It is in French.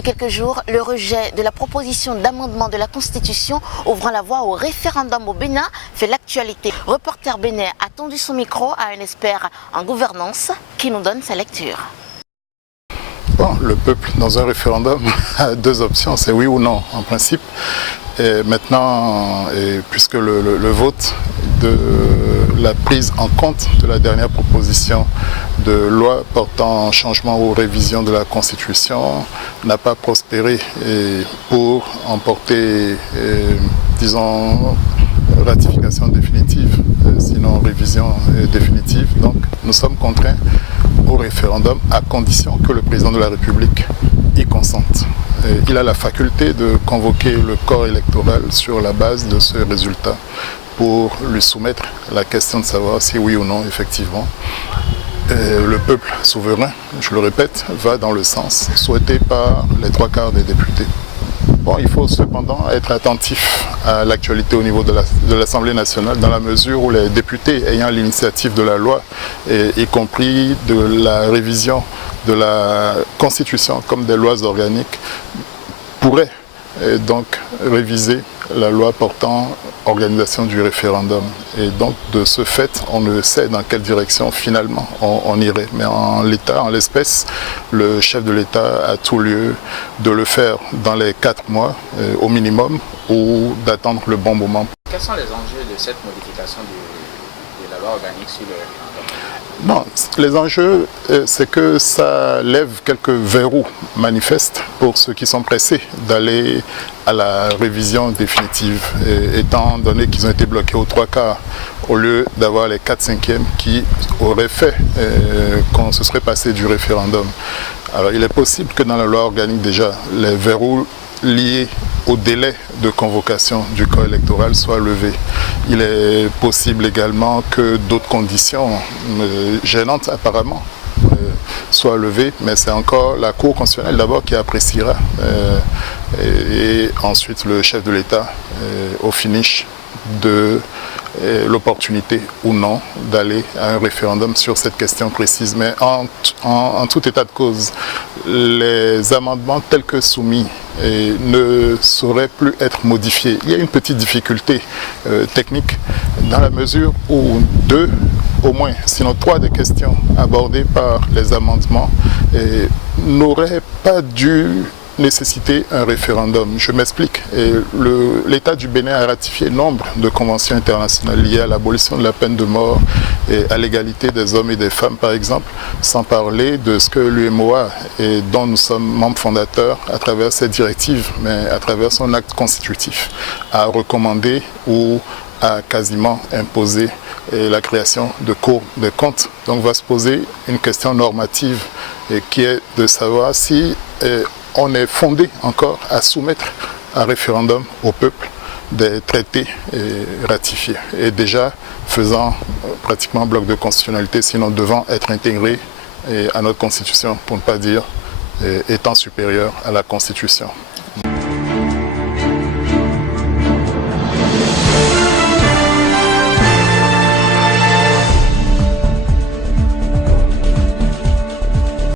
Depuis quelques jours, le rejet de la proposition d'amendement de la Constitution ouvrant la voie au référendum au Bénin fait l'actualité. Reporter Bénin a tendu son micro à un expert en gouvernance qui nous donne sa lecture. Bon, le peuple dans un référendum a deux options, c'est oui ou non en principe. Et maintenant, puisque le vote de la prise en compte de la dernière proposition de loi portant changement ou révision de la Constitution n'a pas prospéré pour emporter, disons, ratification définitive, sinon révision définitive. Donc nous sommes contraints au référendum à condition que le président de la République y consente. Il a la faculté de convoquer le corps électoral sur la base de ce résultat pour lui soumettre la question de savoir si oui ou non, effectivement, le peuple souverain, je le répète, va dans le sens souhaité par les 3/4 des députés. Bon, il faut cependant être attentif à l'actualité au niveau de l'Assemblée nationale, dans la mesure où les députés ayant l'initiative de la loi, y compris de la révision de la Constitution comme des lois organiques, pourraient donc réviser la loi portant organisation du référendum. Et donc de ce fait, on ne sait dans quelle direction finalement on irait. Mais en l'état, en l'espèce, le chef de l'État a tout lieu de le faire dans les 4 mois au minimum ou d'attendre le bon moment. Quels sont les enjeux de cette modification de la loi organique sur le référendum? Non, les enjeux, c'est que ça lève quelques verrous manifestes pour ceux qui sont pressés d'aller à la révision définitive, étant donné qu'ils ont été bloqués aux 3/4 au lieu d'avoir les 4/5 qui auraient fait qu'on se serait passé du référendum. Alors il est possible que dans la loi organique déjà, les verrous liés au délai de convocation du corps électoral soit levé. Il est possible également que d'autres conditions gênantes apparemment soient levées, mais c'est encore la Cour constitutionnelle d'abord qui appréciera et ensuite le chef de l'État au finish de l'opportunité ou non d'aller à un référendum sur cette question précise. Mais en tout état de cause, les amendements tels que soumis ne sauraient plus être modifiés. Il y a une petite difficulté technique dans la mesure où 2, au moins, sinon 3 des questions abordées par les amendements n'auraient pas dû nécessiter un référendum. Je m'explique. L'État du Bénin a ratifié nombre de conventions internationales liées à l'abolition de la peine de mort et à l'égalité des hommes et des femmes, par exemple, sans parler de ce que l'UMOA, dont nous sommes membres fondateurs à travers cette directive, mais à travers son acte constitutif, a recommandé ou a quasiment imposé la création de cours de comptes. Donc va se poser une question normative qui est de savoir si on est fondé encore à soumettre à référendum au peuple des traités ratifiés et déjà faisant pratiquement bloc de constitutionnalité, sinon devant être intégrés à notre constitution, pour ne pas dire étant supérieur à la constitution.